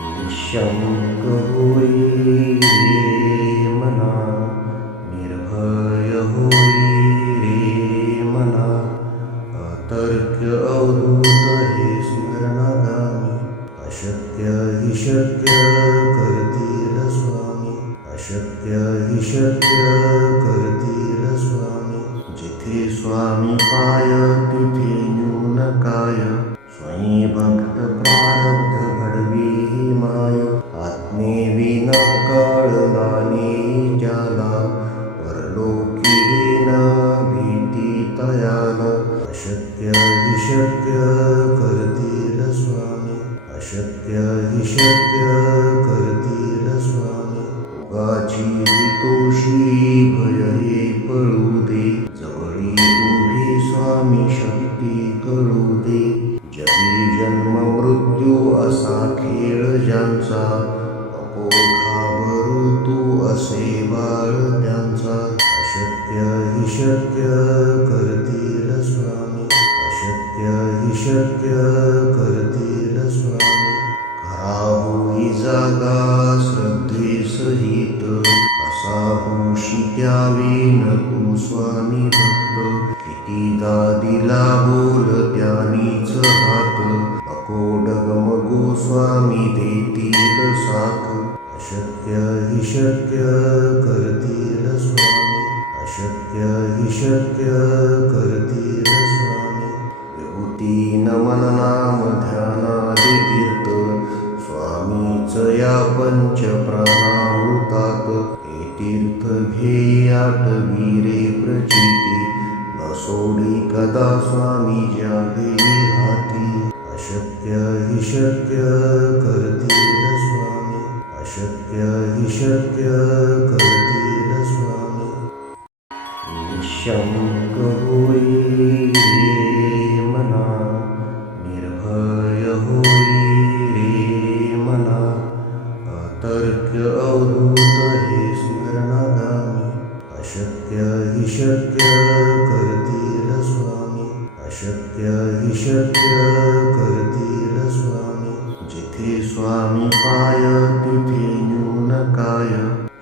निःशङ्क होई रे मना, निर्भय होई रे मना, अतर्क्य अवधूत हे स्मरणागामी, अशक्य हि शक्य करतील स्वामी, अशक्य हि शक्य करतील स्वामी. जिथे स्वामी पाय तिथे न्यून काय, स्वयं भक्त प्रारब्ध घडवी ही माय. आज्ञेविना कळला नाही ज्याला, परलोकी न भीती तयाला. अशक्य हि शक्य करतील स्वामी, अशक्य हि शक्य करतील स्वामी. उगाची तोषी भय हे पळू दे, जवळी उभी स्वामी शक्ती कळू दे. जगी जन्म मृत्यू असा खेळ ज्यांचा, नको घाबरू तू असे बाळ त्यांचा. अशक्य हि शक्य करतील स्वामी, अशक्य हि शक्य करतील स्वामी. खरा होई जागा श्रद्धे सहित, असा होशी द्यावी न तू स्वामी भक्त. कितीदा दिला बोल त्यानीच हात, नको डगमगू स्वामी देतील साथ. अशक्य हि शक्य करतील स्वामी, अशक्य हि शक्य करतील स्वामी. विभूती नमन नाम ध्यानादि तीर्थ, स्वामीच या पंच प्राणामृतात. हे तीर्थ घेई आठवी रे प्रचिती, न सोडी कदा स्वामी ज्या घेई हाती. अशक्य हि शक्य करतील स्वामी, अशक्य हि शक्य करतील स्वामी. निःशङ्क होई रे मना, निर्भय होई रे मना, अतर्क्य अवधूत हे स्मरणागामी. अशक्य हि शक्य करतील स्वामी, अशक्य हि शक्य करतील स्वामी. जिथे स्वामी पाय तिथे न्यून काय,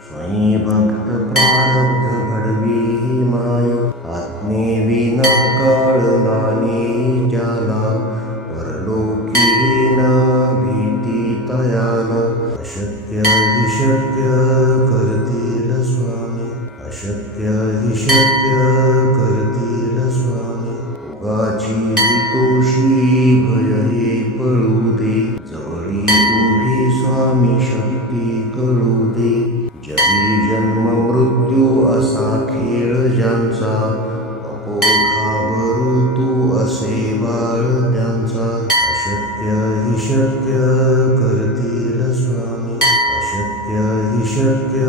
स्वयं भक्त प्रारब्ध घडवी ही माय. आज्ञेविना कळला नाही ज्याला, परलोकी न भीती तयाला. अशक्य हि शक्य करतील स्वामी, अशक्य हि शक्य करतील स्वामी. उगाची तोषी भय हे पळू दे, जवळी उभी स्वामी शक्ती कळू दे. जगी जन्म मृत्यू असा खेळ ज्यांचा, नको घाबरू तू असे बाळ त्यांचा. अशक्य हि शक्य करतील स्वामी, अशक्य हि शक्य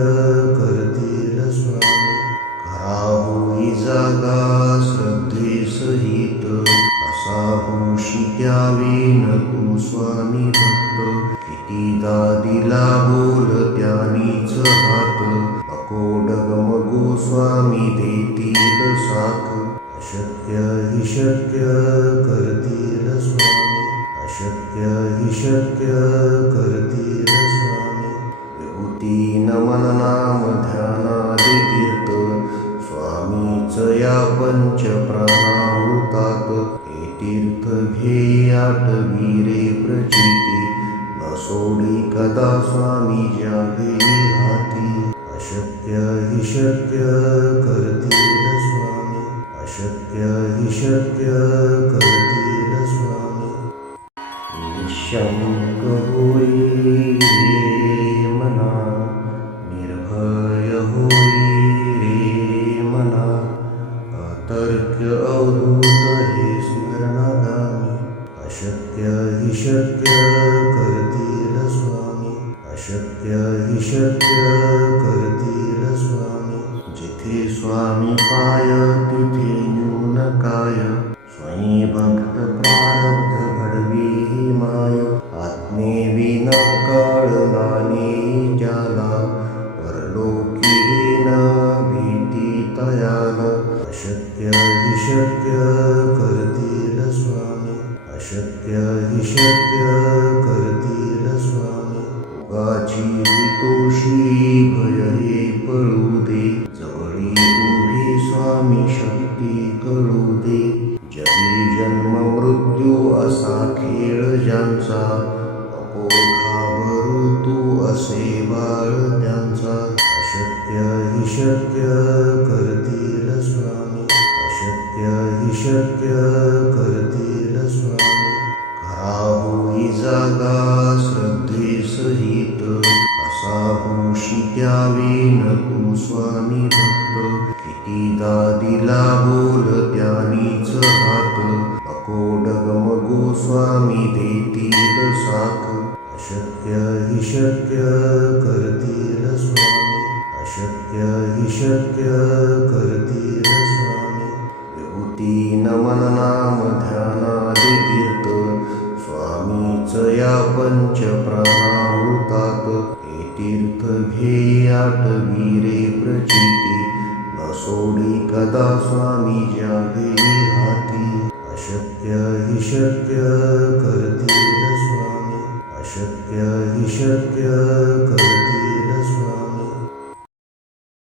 करतील स्वामी. खरा होई जागा श्रद्धे सहित, असा होशी द्यावी न तू स्वामी भक्त. कितीदा दिला बोल त्यानीच हात, नको डगमगू स्वामी देतील साथ. अशक्य हि शक्य करतील स्वामी, अशक्य हि शक्य करतील स्वामी. विभूती नमन नाम ध्यानादि तीर्थ, स्वामीच या पंच प्राणामृतात. हे तीर्थ घेई आठवी रे प्रचिती, न सोडी कदा स्वामी ज्या घेई हाती. अशक्य हि शक्य करतील स्वामी, अशक्य हि शक्य करतील स्वामी. निःशङ्क होई रे मना, निर्भय होई रे मना, अतर्क्य अवधूत हे स्मरणागामी. अशक्य हि शक्य करतील स्वामी, अशक्य हि शक्य करतील स्वामी. जिथे स्वामी पाय तिथे न्यून काय, स्वयं भक्त प्रारब्ध घडवी ही माय. आज्ञेविना कळला नाही ज्याला, परलोकी न भीती तयाला. अशक्य हि शक्य करतील स्वामी, अशक्य हि शक्य करतील स्वामी. पापाची हितोषी भय हे पळू दे. जवळी उभी स्वामी शक्ती कळू दे. जगी जन्म मृत्यू असा खेळ ज्यांचा, नको घाबरू तू असे बाळ त्यांचा. अशक्य हि शक्य करतील स्वामी, अशक्य हि शक्य करतील स्वामी. खरा होई जागा श्रद्धे सहित, कसा होशी त्यावेन तू स्वामी भक्त. कितीदा दिला बोल त्यानीच हात, नको डगमगू स्वामी देतील साथ. अशक्य हि शक्य करतील स्वामी, अशक्य हि शक्य करतील स्वामी. विभूती नमन नाम ध्यानादि तीर्थ, स्वामीच या पंच प्राणामृतात. हे तीर्थ घे आठवी रे प्रचिती, न सोडी कदा स्वामी ज्या घेई हाती. अशक्य हि शक्य करतील स्वामी, अशक्य हि शक्य करतील स्वामी.